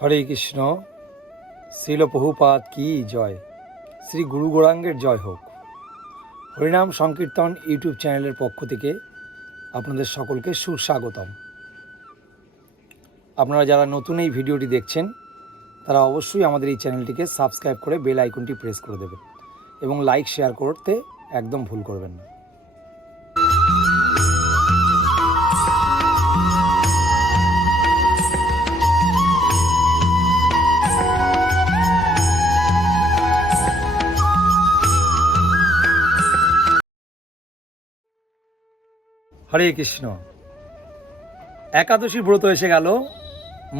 হরে কৃষ্ণ। শ্রীল প্রভুপাদ কি জয়, শ্রী গুরু গৌরাঙ্গের জয় হোক। হরিনাম সংকীর্তন ইউটিউব চ্যানেলের পক্ষ থেকে আপনাদের সকলকে সুস্বাগতম। আপনারা যারা নতুন এই ভিডিওটি দেখছেন তারা অবশ্যই আমাদের এই চ্যানেলটিকে সাবস্ক্রাইব করে বেল আইকনটি প্রেস করে দেবেন এবং লাইক শেয়ার করতে একদম ভুল করবেন না। হরে কৃষ্ণ। একাদশী ব্রত এসে গেল,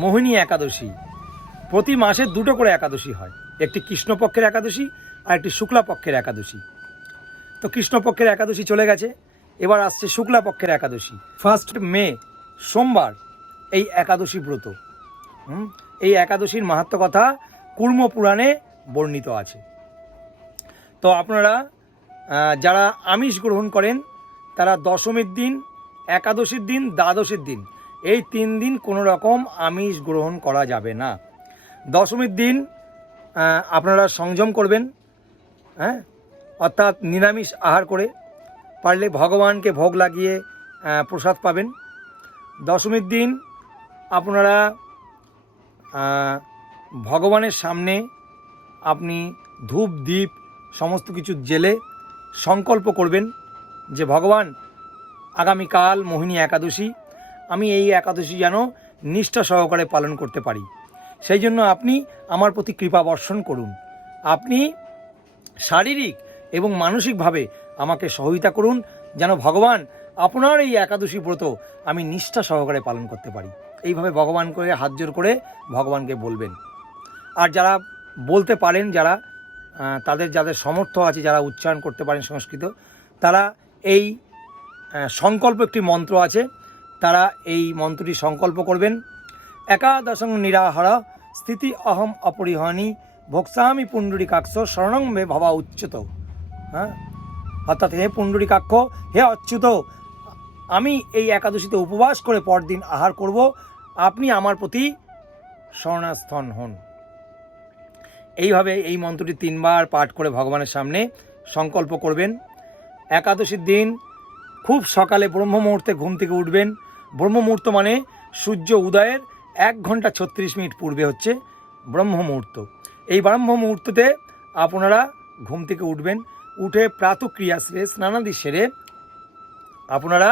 মোহিনী একাদশী। প্রতি মাসে দুটো করে একাদশী হয়, একটি কৃষ্ণপক্ষের একাদশী আর একটি শুক্লাপক্ষের একাদশী। তো কৃষ্ণপক্ষের একাদশী চলে গেছে, এবার আসছে শুক্লাপক্ষের একাদশী। 1 মে সোমবার এই একাদশী ব্রত। এই একাদশীর মাহাত্ম্য কথা কুর্ম পুরাণে বর্ণিত আছে। তো আপনারা যারা আমিষ গ্রহণ করেন তারা দশমীর দিন, একাদশীর দিন, দ্বাদশীর দিন, এই 3 দিন কোনো রকম আমিষ গ্রহণ করা যাবে না। দশমীর দিন আপনারা সংযম করবেন, অর্থাৎ নিরামিষ আহার করে পারলে ভগবানকে ভোগ লাগিয়ে প্রসাদ পাবেন। দশমীর দিন আপনারা ভগবানের সামনে আপনি ধূপ দীপ সমস্ত কিছু জেলে সংকল্প করবেন যে ভগবান, আগামীকাল মোহিনী একাদশী, আমি এই একাদশী যেন নিষ্ঠা সহকারে পালন করতে পারি, সেই জন্য আপনি আমার প্রতি কৃপা বর্ষণ করুন। আপনি শারীরিক এবং মানসিকভাবে আমাকে সহায়তা করুন যেন ভগবান আপনার এই একাদশী ব্রত আমি নিষ্ঠা সহকারে পালন করতে পারি। এইভাবে ভগবানকে হাত জোর করে ভগবানকে বলবেন। আর যারা বলতে পারেন, যারা যাদের সামর্থ্য আছে, যারা উচ্চারণ করতে পারেন সংস্কৃত, তারা এই সংকল্প একটি মন্ত্র আছে, তারা এই মন্ত্রটি সংকল্প করবেন। একাদশং নিরাহারা স্থিতি অহম অপরিহানি ভোক্সামি পুণ্ডরীকাক্ষ শরণং মে ভবা উচ্যুত। অর্থাৎ হে পুণ্ডরীকাক্ষ, হে অচ্যুত, আমি এই একাদশীতে উপবাস করে পরদিন আহার করব, আপনি আমার প্রতি শরণাস্থন হন। এইভাবে এই মন্ত্রটি 3 বার পাঠ করে ভগবানের সামনে সংকল্প করবেন। একাদশীর দিন খুব সকালে ব্রহ্ম মুহূর্তে ঘুম থেকে উঠবেন। ব্রহ্ম মুহূর্ত মানে সূর্য উদয়ের 1 ঘন্টা 36 মিনিট পূর্বে হচ্ছে ব্রহ্ম মুহূর্ত। এই ব্রহ্ম মুহূর্ততে আপনারা ঘুম থেকে উঠবেন, উঠে প্রাতঃক্রিয়া সেরে স্নানাদি সেরে আপনারা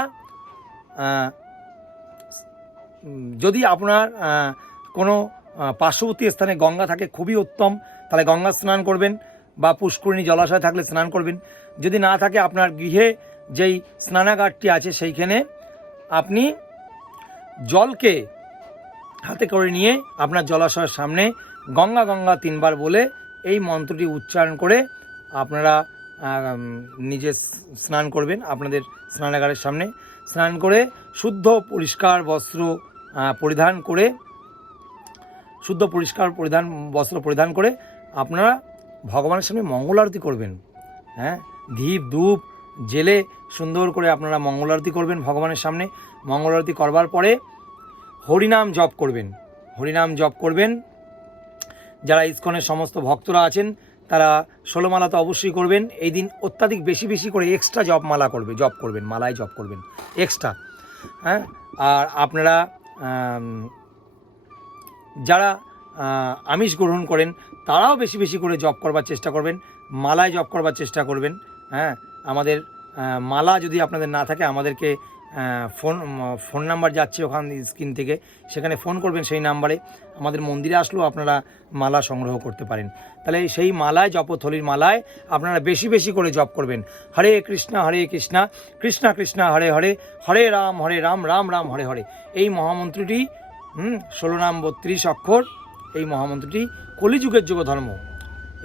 যদি আপনার কোনো পার্শ্ববর্তী স্থানে গঙ্গা থাকে খুবই উত্তম, তাহলে গঙ্গা স্নান করবেন, বা পুষ্করিণী জলাশয় থাকলে স্নান করবেন। যদি না থাকে আপনার গৃহে যেই স্নানাগারটি আছে সেইখানে আপনি জলকে হাতে করে নিয়ে আপনার জলাশয়ের সামনে গঙ্গা গঙ্গা 3 বার বলে এই মন্ত্রটি উচ্চারণ করে আপনারা নিজে স্নান করবেন। আপনাদের স্নানাগারের সামনে স্নান করে শুদ্ধ পরিষ্কার বস্ত্র পরিধান করে আপনারা ভগবানের সামনে মঙ্গল আরতি করবেন। ধীপ ধূপ জেলে সুন্দর করে আপনারা মঙ্গল আরতি করবেন ভগবানের সামনে। মঙ্গল আরতি করবার পরে হরিনাম জপ করবেন। যারা ইসকনের সমস্ত ভক্তরা আছেন তারা 16 মালা তো অবশ্যই করবেন। এই দিন অত্যাধিক বেশি করে এক্সট্রা জপ করবেন, মালায় জপ করবেন এক্সট্রা। আর আপনারা যারা আমিষ গ্রহণ করেন তারাও বেশি করে জপ করবার চেষ্টা করবেন, মালায় জপ করবার চেষ্টা করবেন। আমাদের মালা যদি আপনাদের না থাকে আমাদেরকে ফোন নাম্বার যাচ্ছে ওখান স্ক্রিন থেকে, সেখানে ফোন করবেন। সেই নাম্বারে আমাদের মন্দিরে আসলেও আপনারা মালা সংগ্রহ করতে পারেন। তাহলে সেই মালায়, জপথলির মালায় আপনারা বেশি করে জপ করবেন। হরে কৃষ্ণ কৃষ্ণ কৃষ্ণ হরে হরে, হরে রাম রাম রাম হরে হরে। এই মহামন্ত্রটি 16 নাম 32 অক্ষর, এই মহামন্ত্রটি কলিযুগের যুগ ধর্ম।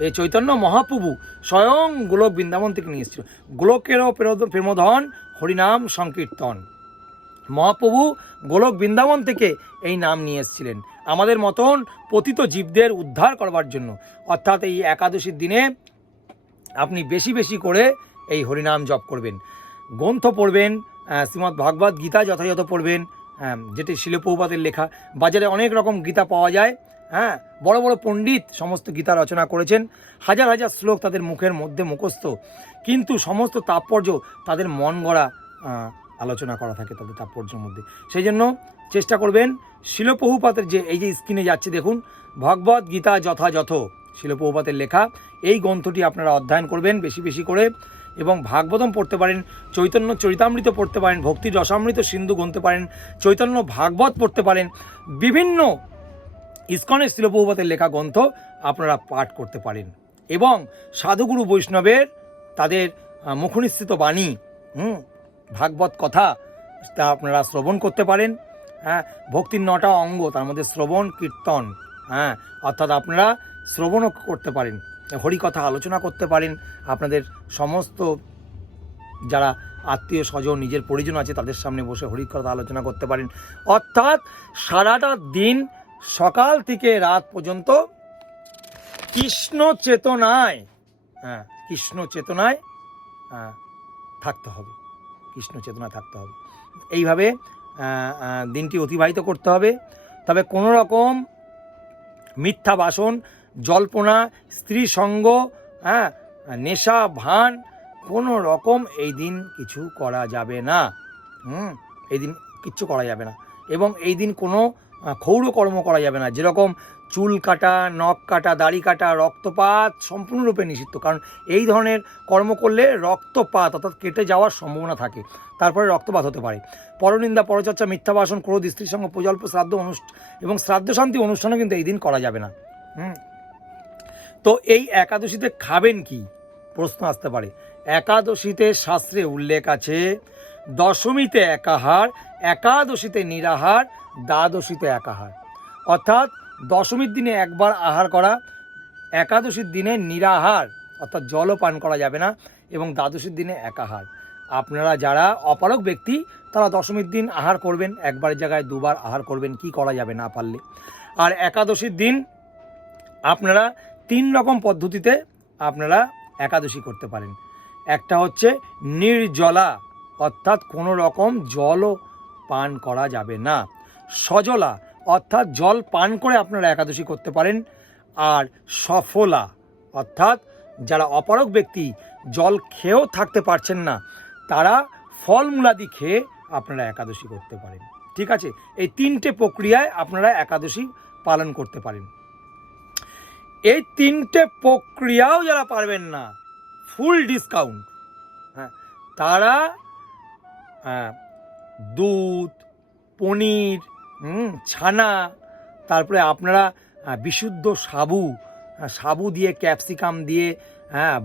এই চৈতন্য মহাপ্রভু স্বয়ং গোলক বৃন্দাবন থেকে নিয়ে এসেছিল। গোলকেরও প্রেমধন হরিনাম সংকীর্তন। মহাপ্রভু গোলক বৃন্দাবন থেকে এই নাম নিয়ে এসেছিলেন আমাদের মতন পতিত জীবদের উদ্ধার করবার জন্য। অর্থাৎ এই একাদশীর দিনে আপনি বেশি করে এই হরিনাম জপ করবেন, গ্রন্থ পড়বেন, শ্রীমদ্ ভগবদ গীতা যথাযথ পড়বেন, যেটি শিল প্রভুপাদের লেখা। বাজারে অনেক রকম গীতা পাওয়া যায়, হ্যাঁ, বড় বড় পণ্ডিত সমস্ত গীতা রচনা করেছেন, হাজার হাজার শ্লোক তাদের মুখের মধ্যে মুখস্থ, কিন্তু সমস্ত তাৎপর্য তাদের মন গড়া আলোচনা করা থাকে তাদের তাৎপর্যের মধ্যে। সেই জন্য চেষ্টা করবেন শিল প্রভুপাতের যে এই যে স্ক্রিনে যাচ্ছে দেখুন, ভগবদ গীতা যথাযথ শিল প্রভুপাতের লেখা, এই গ্রন্থটি আপনারা অধ্যয়ন করবেন বেশি বেশি করে, এবং ভাগবতম পড়তে পারেন, চৈতন্য চরিতামৃত পড়তে পারেন, ভক্তি রসামৃত সিন্ধু গুনতে পারেন, চৈতন্য ভাগবত পড়তে পারেন, বিভিন্ন ইস্কনের শিল প্রভুপাতের লেখা গ্রন্থ আপনারা পাঠ করতে পারেন, এবং সাধুগুরু বৈষ্ণবের তাদের মুখনিসৃত বাণী, ভাগবত কথা তা আপনারা শ্রবণ করতে পারেন। হ্যাঁ, ভক্তির 9টা অঙ্গ, তার মধ্যে শ্রবণ কীর্তন, হ্যাঁ, অর্থাৎ আপনারা শ্রবণও করতে পারেন, হরিকথা আলোচনা করতে পারেন, আপনাদের সমস্ত যারা আত্মীয় স্বজন নিজের পরিজন আছে তাদের সামনে বসে হরিকথা আলোচনা করতে পারেন। অর্থাৎ সারাটা দিন সকাল থেকে রাত পর্যন্ত কৃষ্ণ চেতনায়, কৃষ্ণ চেতনায় থাকতে হবে, কৃষ্ণ চেতনায় থাকতে হবে, এইভাবে দিনটি অতিবাহিত করতে হবে। তবে কোনো রকম মিথ্যা বাসন, জল্পনা, স্ত্রী সঙ্গ, নেশা ভান কোনো রকম এই দিন কিছু করা যাবে না। এই দিন কিচ্ছু করা যাবে না, এবং এই দিন কোনো ক্ষৌর কর্ম করা যাবে না, যেরকম চুল কাটা, নখ কাটা, দাড়ি কাটা, রক্তপাত সম্পূর্ণরূপে নিষিদ্ধ। কারণ এই ধরনের কর্ম করলে রক্তপাত অর্থাৎ কেটে যাওয়ার সম্ভাবনা থাকে, তারপরে রক্তপাত হতে পারে। পরনিন্দা, পরচর্চা, মিথ্যা ভাষণ, ক্রোধ, স্ত্রীর সঙ্গে প্রজল্প, শ্রাদ্ধ এবং শ্রাদ্ধ শান্তি অনুষ্ঠানও কিন্তু এই দিন করা যাবে না। তো এই একাদশীতে খাবেন কি প্রশ্ন আসতে পারে। একাদশীতে শাস্ত্রে উল্লেখ আছে দশমীতে একাহার, একাদশীতে নিরাহার, দ্বাদশীতে একাহার। অর্থাৎ দশমীর দিনে একবার আহার করা, একাদশীর দিনে নিরাহার অর্থাৎ জলও পান করা যাবে না, এবং দ্বাদশীর দিনে একাহার। আপনারা যারা অপারগ ব্যক্তি তারা দশমীর দিন আহার করবেন, একবারের জায়গায় দুবার আহার করবেন, কি করা যাবে না পারলে। আর একাদশীর দিন আপনারা 3 রকম পদ্ধতিতে আপনারা একাদশী করতে পারেন। একটা হচ্ছে নির্জলা, অর্থাৎ কোনো রকম জলও পান করা যাবে না। সজলা, অর্থাৎ জল পান করে আপনারা একাদশী করতে পারেন। আর সফলা, অর্থাৎ যারা অপারগ ব্যক্তি জল খেয়েও থাকতে পারছেন না, তারা ফলমূলাদি খেয়ে আপনারা একাদশী করতে পারেন। ঠিক আছে, এই 3টে প্রক্রিয়ায় আপনারা একাদশী পালন করতে পারেন। এই 3টে প্রক্রিয়াও যারা পারবেন না, ফুল ডিসকাউন্ট, তারা দুধ, পনির, ছানা, তারপরে আপনারা বিশুদ্ধ সাবু দিয়ে, ক্যাপসিকাম দিয়ে,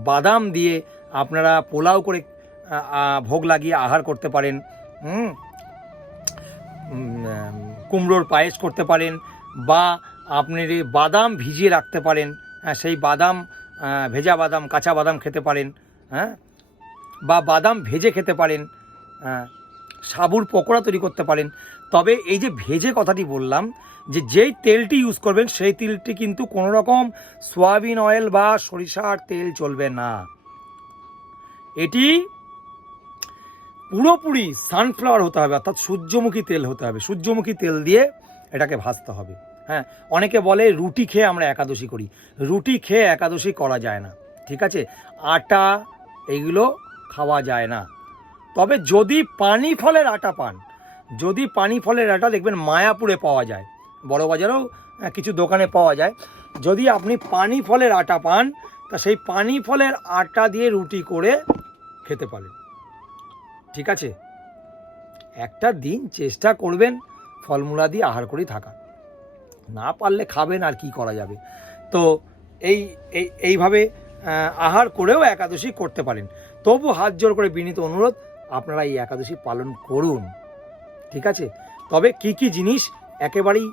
বাদাম দিয়ে আপনারা পোলাও করে ভোগ লাগিয়ে আহার করতে পারেন। কুমড়োর পায়েস করতে পারেন, বা আপনি বাদাম ভিজিয়ে রাখতে পারেন, সেই বাদাম, ভেজা বাদাম, কাঁচা বাদাম খেতে পারেন, বা বাদাম ভেজে খেতে পারেন, সাবুর পকোড়া তৈরি করতে পারেন। তবে এই যে ভেজে কথাটি বললাম, যে যেই তেলটি ইউজ করবেন সেই তেলটি কিন্তু কোনো রকম সয়াবিন অয়েল বা সরিষার তেল চলবে না, এটি পুরোপুরি সানফ্লাওয়ার হতে হবে, অর্থাৎ সূর্যমুখী তেল হতে হবে। সূর্যমুখী তেল দিয়ে এটাকে ভাজতে হবে। অনেকে বলে রুটি খেয়ে আমরা একাদশী করি, রুটি খেয়ে একাদশী করা যায় না। ঠিক আছে, আটা এইগুলো খাওয়া যায় না। তবে যদি পানি ফলের আটা পান, যদি পানি ফলের আটা দেখবেন মায়াপুরে পাওয়া যায়, বড় বাজারেও কিছু দোকানে পাওয়া যায়, যদি আপনি পানি ফলের আটা পান তা সেই পানি ফলের আটা দিয়ে রুটি করে খেতে পারেন। ঠিক আছে, একটা দিন চেষ্টা করবেন ফলমূলা দিয়ে আহার করেই থাকা, না পারলে খাবেন, আর কি করা যাবে। তো এইভাবে আহার করেও একাদশী করতে পারেন। তবু হাত জোর করে বিনীত অনুরোধ, আপনারা এই একাদশী পালন করুন। ঠিক আছে, তবে কি কি জিনিস একেবারেই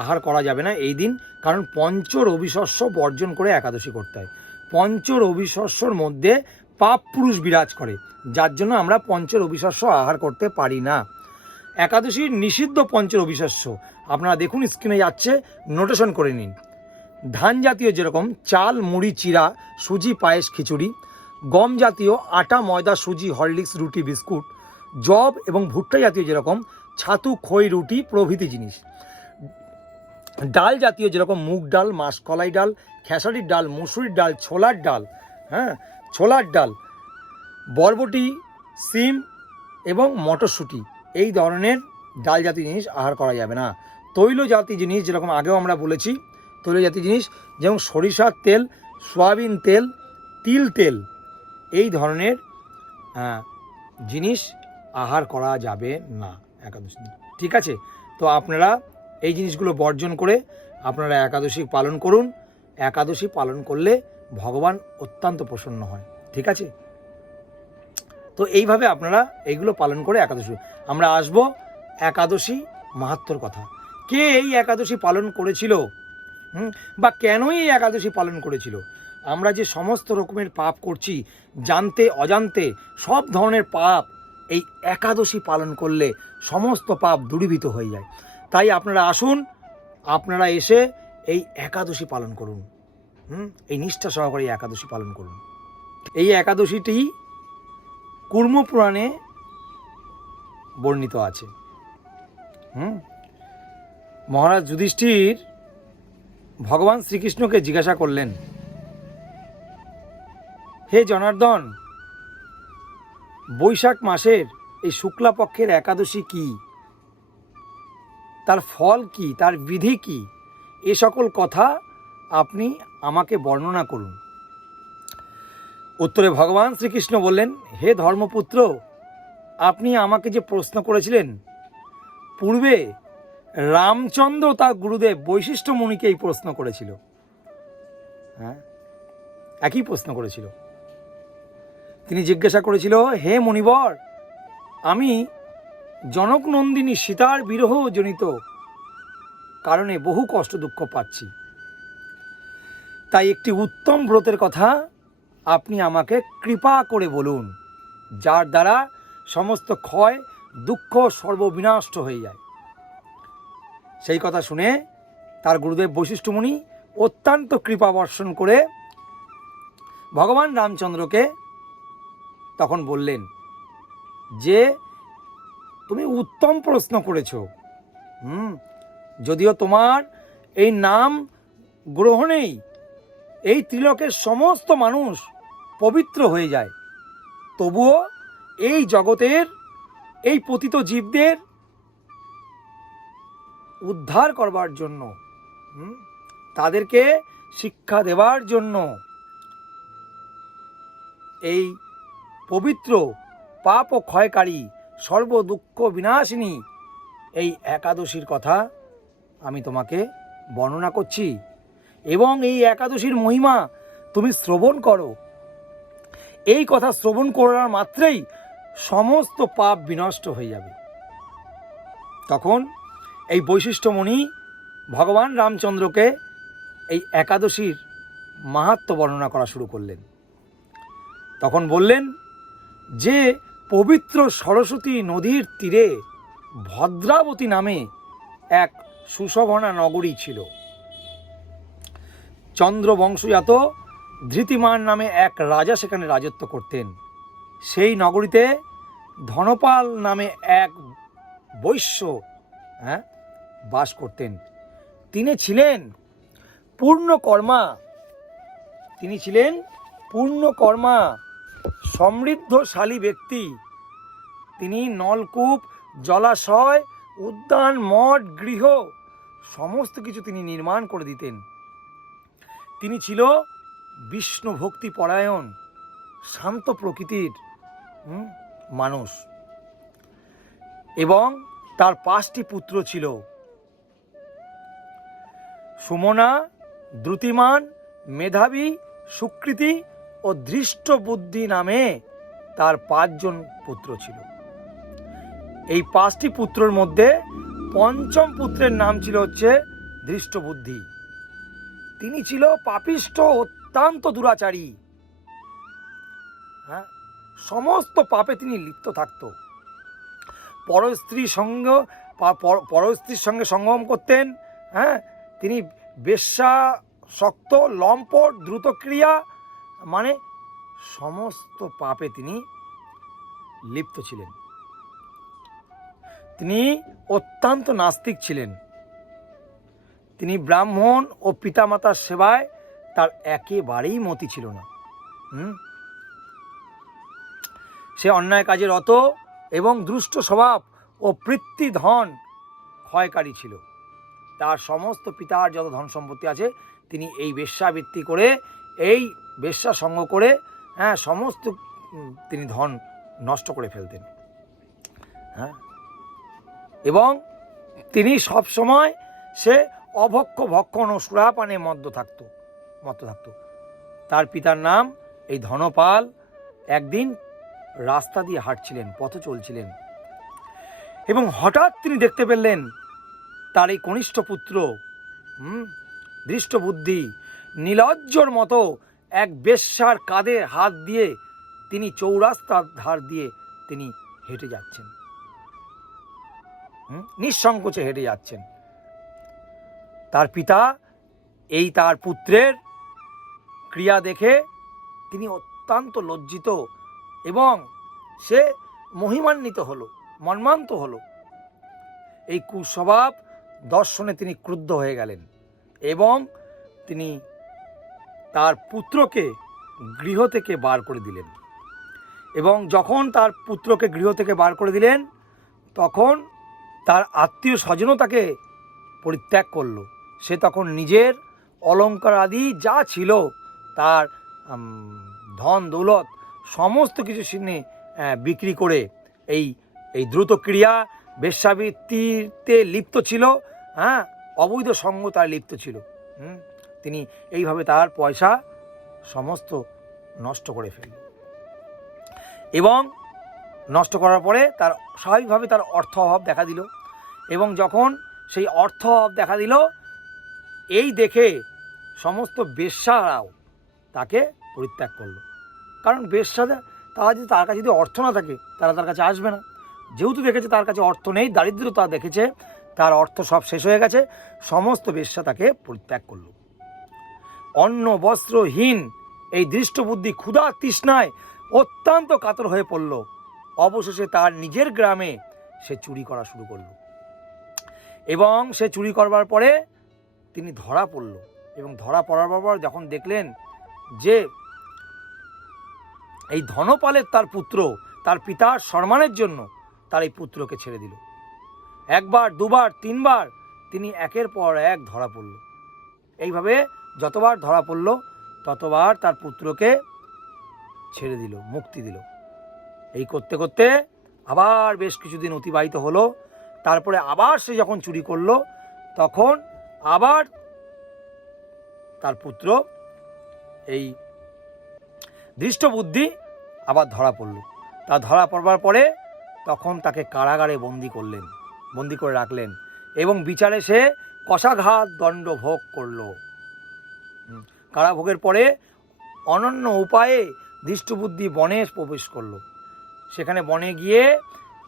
আহার করা যাবে না এই দিন, কারণ পঞ্চ রবিশস্য বর্জন করে একাদশী করতে হয়। পঞ্চ রবিশস্যর মধ্যে পাপ পুরুষ বিরাজ করে, যার জন্য আমরা পঞ্চ রবিশস্য আহার করতে পারি না। একাদশীর নিষিদ্ধ পঞ্চ রবিশস্য আপনারা দেখুন স্ক্রিনে যাচ্ছে, নোটেশন করে নিন। ধান জাতীয় যেরকম চাল, মুড়ি, চিরা, সুজি, পায়েস, খিচুড়ি। গম জাতীয় আটা, ময়দা, সুজি, হরলিক্স, রুটি, বিস্কুট। জব এবং ভুট্টা জাতীয় যেরকম ছাতু, খই, রুটি প্রভৃতি জিনিস। ডাল জাতীয় যেরকম মুগ ডাল, মাসকলাই ডাল, খেসারির ডাল, মুসুরির ডাল, ছোলার ডাল, হ্যাঁ ছোলার ডাল, বরবটি, সিম এবং মটরশুঁটি, এই ধরনের ডাল জাতীয় জিনিস আহার করা যাবে না। তৈল জাতীয় জিনিস যেরকম আগেও আমরা বলেছি, তৈল জাতীয় জিনিস যেমন সরিষার তেল, সয়াবিন তেল, তিল তেল, এই ধরনের জিনিস আহার করা যাবে না একাদশী দিন। ঠিক আছে, তো আপনারা এই জিনিসগুলো বর্জন করে আপনারা একাদশী পালন করুন। একাদশী পালন করলে ভগবান অত্যন্ত প্রসন্ন হয়। ঠিক আছে, তো এইভাবে আপনারা এইগুলো পালন করে একাদশী, আমরা আসব একাদশী মাহাত্ম্যর কথা। কে এই একাদশী পালন করেছিল, বা কেনই এই একাদশী পালন করেছিল? আমরা যে সমস্ত রকমের পাপ করছি, জানতে অজান্তে সব ধরনের পাপ এই একাদশী পালন করলে সমস্ত পাপ দূরীভূত হয়ে যায়। তাই আপনারা আসুন, আপনারা এসে এই একাদশী পালন করুন, এই নিষ্ঠা সহকারে একাদশী পালন করুন। এই একাদশীটি কুর্ম পুরাণে বর্ণিত আছে। মহারাজ যুধিষ্ঠির ভগবান শ্রীকৃষ্ণকে জিজ্ঞাসা করলেন, হে জনার্দন, বৈশাখ মাসের এই শুক্লাপক্ষের একাদশী কি, তার ফল কি, তার বিধি কি, এ সকল কথা আপনি আমাকে বর্ণনা করুন। উত্তরে ভগবান শ্রীকৃষ্ণ বললেন, হে ধর্মপুত্র, আপনি আমাকে যে প্রশ্ন করেছিলেন, পূর্বে রামচন্দ্র তার গুরুদেব বৈশিষ্ট্য মুনিকে এই প্রশ্ন করেছিল। হ্যাঁ, একই প্রশ্ন করেছিল। তিনি জিজ্ঞাসা করেছিল, হে মুনিবর, আমি জনকনন্দিনী সীতার বিরহ জনিত কারণে বহু কষ্ট দুঃখ পাচ্ছি, তাই একটি উত্তম ব্রতের কথা আপনি আমাকে কৃপা করে বলুন, যার দ্বারা সমস্ত ক্ষয় দুঃখ সর্ববিনষ্ট হয়ে যায়। সেই কথা শুনে তার গুরুদেব বৈশিষ্ট্য মুনি অত্যন্ত কৃপা বর্ষণ করে ভগবান রামচন্দ্রকে তখন বললেন যে তুমি উত্তম প্রশ্ন করেছো। যদিও তোমার এই নাম গ্রহণেই এই ত্রিলোকের সমস্ত মানুষ পবিত্র হয়ে যায়, তবুও এই জগতের এই পতিত জীবদের উদ্ধার করবার জন্য, তাদেরকে শিক্ষা দেবার জন্য এই পবিত্র পাপ ও ক্ষয়কারী সর্বদুঃখ বিনাশিনী এই একাদশীর কথা আমি তোমাকে বর্ণনা করছি, এবং এই একাদশীর মহিমা তুমি শ্রবণ করো। এই কথা শ্রবণ করার মাত্রেই সমস্ত পাপ বিনষ্ট হয়ে যাবে। তখন এই বৈশিষ্ট্যমণি ভগবান রামচন্দ্রকে এই একাদশীর মাহাত্ম্য বর্ণনা করা শুরু করলেন। তখন বললেন যে পবিত্র সরস্বতী নদীর তীরে ভদ্রাবতী নামে এক সুশোভনা নগরী ছিল। চন্দ্রবংশজাত ধৃতিমান নামে এক রাজা সেখানে রাজত্ব করতেন। সেই নগরীতে ধনপাল নামে এক বৈশ্য বাস করতেন। তিনি ছিলেন পূর্ণকর্মা সমৃদ্ধশালী ব্যক্তি। তিনি নলকূপ, জলাশয়, উদ্যান, মঠ, গৃহ সমস্ত কিছু তিনি নির্মাণ করে দিতেন। তিনি ছিল বিষ্ণু ভক্তি পরায়ণ, শান্ত প্রকৃতির মানুষ, এবং তার 5টি পুত্র ছিল। সুমনা, দ্রুতিমান, মেধাবী, সুকৃতি ও ধৃষ্ট বুদ্ধি নামে তার 5 জন পুত্র ছিল। এই 5টি পুত্রের মধ্যে পঞ্চম পুত্রের নাম ছিল ধৃষ্ট বুদ্ধি। তিনি ছিল পাপিষ্ঠ, অত্যন্ত দুরাচারী। সমস্ত পাপে তিনি লিপ্ত থাকত। পরস্ত্রীর সঙ্গে সঙ্গম করতেন। তিনি বেশ্যাসক্ত, লম্পট, দ্রুতক্রিয়া, মানে সমস্ত পাপে তিনি লিপ্ত ছিলেন। তিনি অত্যন্ত নাস্তিক ছিলেন। তিনি ব্রাহ্মণ ও পিতামাতার সেবায় তার একেবারেই মতি ছিল না। সে অন্যায় কাজে রত এবং দুষ্ট স্বভাব ও ধন ক্ষয়কারী ছিল। তার সমস্ত পিতার যত ধন সম্পত্তি আছে তিনি এই বেশ্যাবৃত্তি করে, এই বেশ্যা সঙ্গ করে সমস্ত তিনি ধন নষ্ট করে ফেলতেন। এবং তিনি সবসময় সে অভক্ষ ভক্ষণ ও সুরাপানে মত্ত থাকতো। তার পিতার নাম এই ধনপাল একদিন রাস্তা দিয়ে হাঁটছিলেন, পথে চলছিলেন, এবং হঠাৎ তিনি দেখতে পেলেন তার এই কনিষ্ঠ পুত্র দৃষ্টবুদ্ধি নীলজ্জর মতো এক বেশ্যার কাঁধে হাত দিয়ে তিনি চৌরাস্তার ধার দিয়ে তিনি হেঁটে যাচ্ছেন, নিঃসংকোচে হেঁটে যাচ্ছেন। তার পিতা এই তার পুত্রের ক্রিয়া দেখে তিনি অত্যন্ত লজ্জিত এবং সে মহিমান্বিত হলো, মর্মান্ত হলো। এই কুস্বভাব দর্শনে তিনি ক্রুদ্ধ হয়ে গেলেন এবং তিনি তার পুত্রকে গৃহ থেকে বার করে দিলেন। এবং যখন তার পুত্রকে গৃহ থেকে বার করে দিলেন, তখন তার আত্মীয় স্বজনও তাকে পরিত্যাগ করলো। সে তখন নিজের অলঙ্কার আদি যা ছিল, তার ধন দৌলত সমস্ত কিছু সিনে বিক্রি করে এই দ্রুত ক্রিয়া বেশ্যাবৃত্তিতে লিপ্ত ছিল, অবৈধ সঙ্গ তার লিপ্ত ছিল। তিনি এইভাবে তার পয়সা সমস্ত নষ্ট করে ফেলল। এবং নষ্ট করার পরে তার স্বাভাবিকভাবে তার অর্থ অভাব দেখা দিল। এবং যখন সেই অর্থ অভাব দেখা দিল, এই দেখে সমস্ত বেশ্যারাও তাকে পরিত্যাগ করলো। কারণ বেশ্যাদের তার কাছে যদি অর্থ না থাকে, তারা তার কাছে আসবে না। যেহেতু দেখেছে তার কাছে অর্থ নেই, দারিদ্রতা দেখেছে, তার অর্থ সব শেষ হয়ে গেছে, সমস্ত বেশ্যা তাকে পরিত্যাগ করল। অন্ন বস্ত্রহীন এই দৃষ্টবুদ্ধি ক্ষুধা তৃষ্ণায় অত্যন্ত কাতর হয়ে পড়ল। অবশেষে তার নিজের গ্রামে সে চুরি করা শুরু করল। এবং সে চুরি করবার পরে তিনি ধরা পড়ল। এবং ধরা পড়ার পর যখন দেখলেন যে এই ধনপালের তার পুত্র তার পিতার সম্মানের জন্য তার এই পুত্রকে ছেড়ে দিল, একবার দুবার তিনবার তিনি একের পর এক ধরা পড়ল। এইভাবে যতবার ধরা পড়ল ততবার তার পুত্রকে ছেড়ে দিল, মুক্তি দিল। এই করতে করতে আবার বেশ কিছুদিন অতিবাহিত হলো। তারপরে আবার সে যখন চুরি করলো, তখন আবার তার পুত্র এই দৃষ্টবুদ্ধি আবার ধরা পড়ল। তা ধরা পড়বার পরে তখন তাকে কারাগারে বন্দি করে রাখলেন এবং বিচারে সে কষাঘাত দণ্ড ভোগ করল। কারাভোগের পরে অনন্য উপায়ে দৃষ্টবুদ্ধি বনে প্রবেশ করলো। সেখানে বনে গিয়ে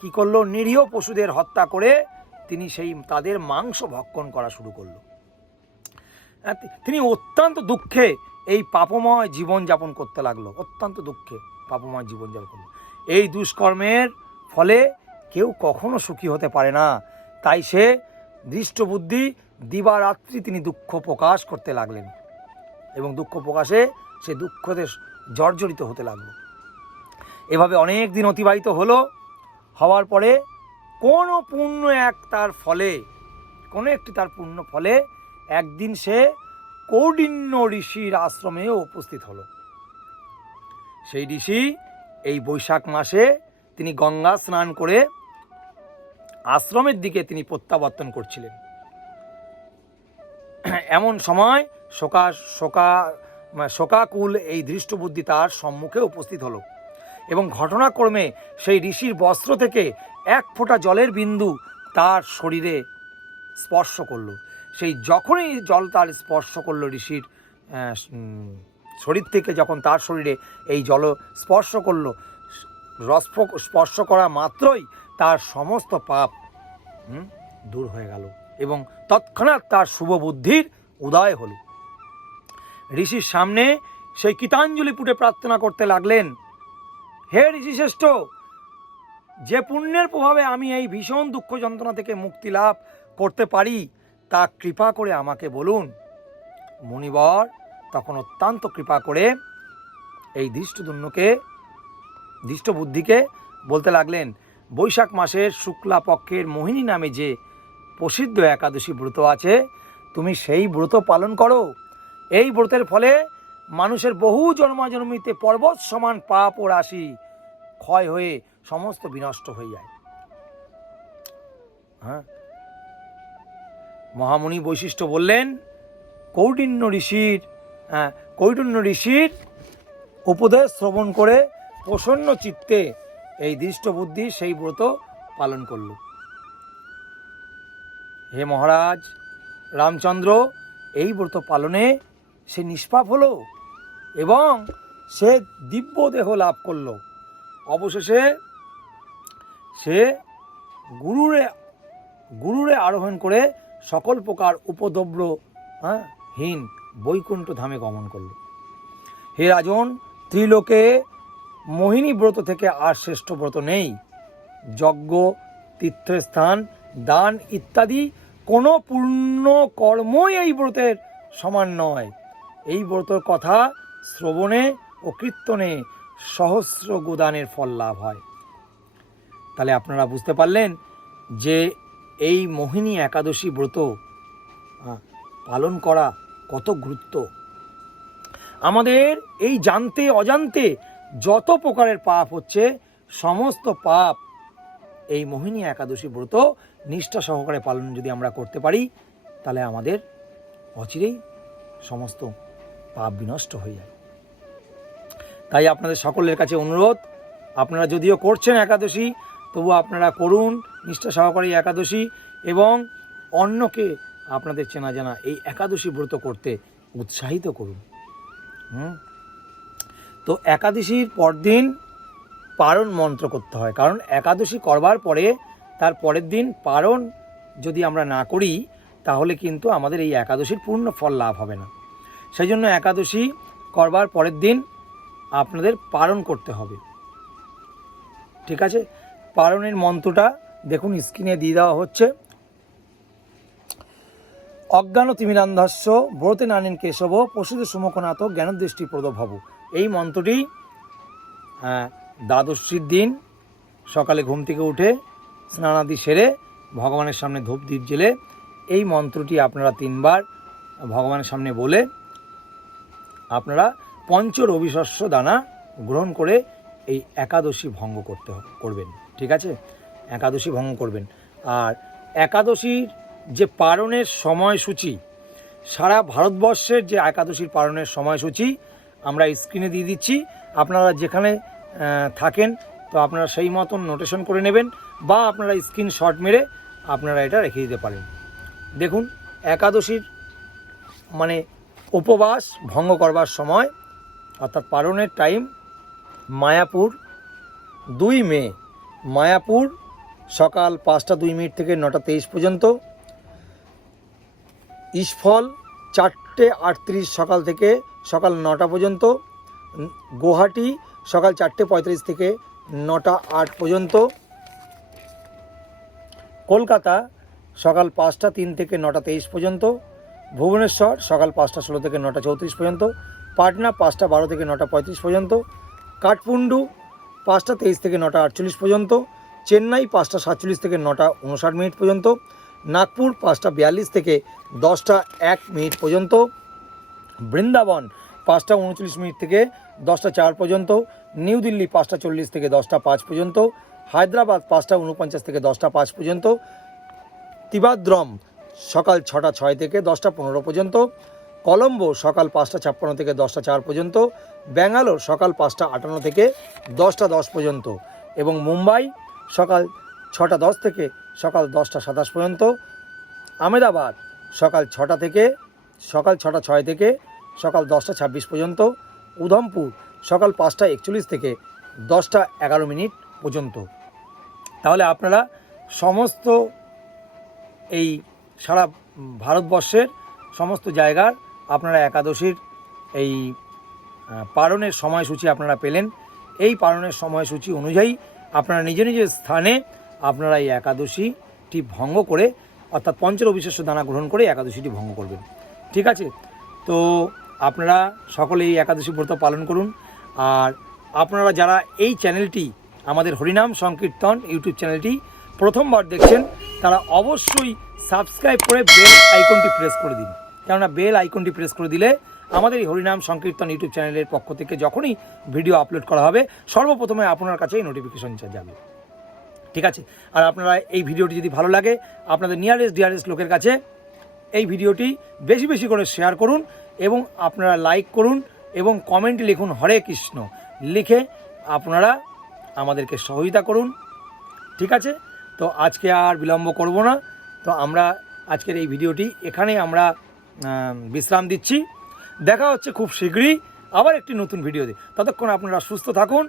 কি করলো, নিরীহ পশুদের হত্যা করে তিনি তাদের মাংস ভক্ষণ করা শুরু করলো। তিনি অত্যন্ত দুঃখে এই পাপময় জীবনযাপন করতে লাগলো, অত্যন্ত দুঃখে পাপময় জীবনযাপন করলো। এই দুষ্কর্মের ফলে কেউ কখনো সুখী হতে পারে না। তাই সে দৃষ্টবুদ্ধি দিবারাত্রি তিনি দুঃখ প্রকাশ করতে লাগলেন এবং দুঃখ প্রকাশে সে দুঃখতে জর্জরিত হতে লাগলো। এভাবে অনেক দিন অতিবাহিত হওয়ার পরে কোনো একটি তার পুণ্য ফলে একদিন সে কৌডিন্য ঋষির আশ্রমেও উপস্থিত হলো। সেই ঋষি এই বৈশাখ মাসে তিনি গঙ্গা স্নান করে আশ্রমের দিকে তিনি প্রত্যাবর্তন করছিলেন। এমন সময় শোকাকুল এই দৃষ্টবুদ্ধি তার সম্মুখে উপস্থিত হলো এবং ঘটনাক্রমে সেই ঋষির বস্ত্র থেকে এক ফোঁটা জলের বিন্দু তার শরীরে স্পর্শ করলো। সেই যখনই জল তার স্পর্শ করলো, ঋষির শরীর থেকে যখন তার শরীরে এই জল স্পর্শ করলো, স্পর্শ করা মাত্রই তার সমস্ত পাপ দূর হয়ে গেল এবং তৎক্ষণাৎ তার শুভ বুদ্ধির উদয় হল। ঋষির সামনে সেই কৃতাঞ্জলি পুটে প্রার্থনা করতে লাগলেন, হে ঋষিশ্রেষ্ঠ, যে পুণ্যের প্রভাবে আমি এই ভীষণ দুঃখ যন্ত্রণা থেকে মুক্তি লাভ করতে পারি, তা কৃপা করে আমাকে বলুন। মুনিবর তখন অত্যন্ত কৃপা করে এই দৃষ্ট বুদ্ধিকে বলতে লাগলেন, বৈশাখ মাসের শুক্লা পক্ষের মোহিনী নামে যে প্রসিদ্ধ একাদশী ব্রত আছে, তুমি সেই ব্রত পালন করো। এই ব্রতের ফলে মানুষের বহু জন্মাজন্মিতে পর্বত সমান পাপ ও রাশি ক্ষয় হয়ে সমস্ত বিনষ্ট হয়ে যায়। হ্যাঁ, মহামুনি বৈশিষ্ট্য বললেন, কৌটিন্য ঋষির উপদেশ শ্রবণ করে প্রসন্ন চিত্তে এই দৃষ্ট বুদ্ধি সেই ব্রত পালন করল। হে মহারাজ রামচন্দ্র, এই ব্রত পালনে সে নিষ্পাপ হলো এবং সে দিব্য দেহ লাভ করল। অবশেষে সে গুরুরে আরোহণ করে সকল প্রকার উপদ্রব্য হীন বৈকুণ্ঠ ধামে গমন করল। হে রাজন, ত্রিলোকে মোহিনী ব্রত থেকে আর শ্রেষ্ঠ ব্রত নেই। যজ্ঞ, তীর্থস্থান, দান ইত্যাদি কোনো পূর্ণ কর্মই এই ব্রতের সমান নয়। এই ব্রতর কথা শ্রবণে ও কীর্তনে সহস্র গোদানের ফল লাভ হয়। তাহলে আপনারা বুঝতে পারলেন যে এই মোহিনী একাদশী ব্রত পালন করা কত গুরুত্ব। আমাদের এই জানতে অজান্তে যত প্রকারের পাপ হচ্ছে, সমস্ত পাপ এই মোহিনী একাদশী ব্রত নিষ্ঠা সহকারে পালন যদি আমরা করতে পারি, তাহলে আমাদের অচিরেই সমস্ত পাপ বিনষ্ট হয়ে যায়। তাই আপনাদের সকলের কাছে অনুরোধ, আপনারা যদিও করছেন একাদশী, তবু আপনারা করুন নিষ্ঠা সহকারে একাদশী এবং অন্যকে আপনাদের চেনা জানা এই একাদশী ব্রত করতে উৎসাহিত করুন। তো একাদশীর পরদিন পারণ মন্ত্র করতে হয়, কারণ একাদশী করবার পরে তার পরের দিন পারণ যদি আমরা না করি, তাহলে কিন্তু আমাদের এই একাদশীর পূর্ণ ফল লাভ হবে না। সেই জন্য একাদশী করবার পরের দিন আপনাদের পারণ করতে হবে। ঠিক আছে, পারণের মন্ত্রটা দেখুন স্ক্রিনে দিয়ে দেওয়া হচ্ছে। অজ্ঞান তিমিরান্ধস্য ব্রতে নানেন কেশব পশুদ সুমুখনাথ জ্ঞানদৃষ্টি প্রদ ভব। এই মন্ত্রটি দ্বাদশীর দিন সকালে ঘুম থেকে উঠে স্নানাদি সেরে ভগবানের সামনে ধূপ দ্বীপ জেলে এই মন্ত্রটি আপনারা 3 বার ভগবানের সামনে বলে আপনারা পঞ্চ রবিশস্য দানা গ্রহণ করে এই একাদশী ভঙ্গ করবেন। ঠিক আছে, একাদশী ভঙ্গ করবেন। আর একাদশীর যে পারণের সময়সূচি, সারা ভারতবর্ষের যে একাদশীর পালনের সময়সূচি আমরা স্ক্রিনে দিয়ে দিচ্ছি। আপনারা যেখানে থাকেন তো আপনারা সেই মতন নোটেশন করে নেবেন, বা আপনারা স্ক্রিনশট মেরে আপনারা এটা রেখে দিতে পারেন। দেখুন, একাদশীর মানে উপবাস ভঙ্গ করবার সময় অর্থাৎ পালনের টাইম মায়াপুর 2 মে, মায়াপুর সকাল 5টা 2 মিনিট থেকে 9টা 23 পর্যন্ত, ইস্ফল 4টে 38 সকাল থেকে সকাল 9টা পর্যন্ত, গুয়াহাটি সকাল 4টে 35 থেকে 9টা 8 পর্যন্ত, কলকাতা সকাল 5টা 3 থেকে 9টা 23 পর্যন্ত, ভুবনেশ্বর সকাল 5টা 16 থেকে 9টা 34 পর্যন্ত, পাটনা 5টা 12 থেকে 9টা 35 পর্যন্ত, কাঠমান্ডু 5টা 23 থেকে 9টা 48 পর্যন্ত, চেন্নাই 5টা 47 থেকে 9টা 59 মিনিট পর্যন্ত, নাগপুর 5টা 42 থেকে 10টা 1 মিনিট পর্যন্ত, বৃন্দাবন 5টা 39 মিনিট থেকে 10টা 4 পর্যন্ত, নিউ দিল্লি 5টা 40 থেকে 10টা 5 পর্যন্ত, হায়দ্রাবাদ 5টা 49 থেকে 10টা 5 পর্যন্ত, ত্রিবাদ্রম সকাল 6টা 6 থেকে 10টা 15 পর্যন্ত, কলম্বো সকাল 5টা 56 থেকে 10টা 4 পর্যন্ত, ব্যাঙ্গালোর সকাল 5টা 58 থেকে 10টা 10 পর্যন্ত এবং মুম্বাই সকাল 6টা 10 থেকে সকাল 10টা 27 পর্যন্ত, আহমেদাবাদ সকাল 6টা 6 থেকে সকাল 10টা 26 পর্যন্ত, উধমপুর সকাল 5টা 41 থেকে 10টা 11 মিনিট পর্যন্ত। তাহলে আপনারা সমস্ত এই সারা ভারতবর্ষের সমস্ত জায়গার আপনারা একাদশীর এই পালনের সময়সূচি আপনারা পেলেন। এই পালনের সময়সূচি অনুযায়ী আপনারা নিজ নিজ স্থানে আপনারা এই একাদশীটি ভঙ্গ করে অর্থাৎ পঞ্চরবিশেষ্য দানা গ্রহণ করে একাদশীটি ভঙ্গ করবেন। ঠিক আছে, তো আপনারা সকলেই একাদশী ব্রত পালন করুন। আর আপনারা যারা এই চ্যানেলটি, আমাদের হরিনাম সংকীর্তন ইউটিউব চ্যানেলটি প্রথমবার দেখছেন, তারা অবশ্যই সাবস্ক্রাইব করে বেল আইকনটি প্রেস করে দিন। কেননা বেল আইকনটি প্রেস করে দিলে আমাদের এই হরিনাম সংকীর্তন ইউটিউব চ্যানেলের পক্ষ থেকে যখনই ভিডিও আপলোড করা হবে সর্বপ্রথমে আপনার কাছে এই নোটিফিকেশন যাবে। ঠিক আছে, আর আপনারা এই ভিডিওটি যদি ভালো লাগে আপনাদের নিয়ারেস্ট ডিয়ারেস্ট লোকের কাছে এই ভিডিওটি বেশি বেশি করে শেয়ার করুন এবং আপনারা লাইক করুন এবং কমেন্ট লিখুন হরে কৃষ্ণ, লিখে আপনারা আমাদেরকে সহযোগিতা করুন। ঠিক আছে, তো আজকে আর বিলম্ব করব না, তো আমরা আজকের এই ভিডিওটি এখানেই আমরা বিশ্রাম দিচ্ছি। দেখা হচ্ছে খুব শীঘ্রই আবার একটি নতুন ভিডিওতে। ততক্ষণ আপনারা সুস্থ থাকুন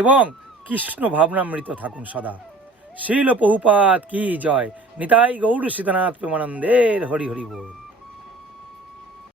এবং কৃষ্ণ ভাবনামৃত থাকুন সদা। শীল প্রভুপাদ কি জয়। নিতাই গৌর সীতানাথ প্রেমানন্দের হরি হরি বল।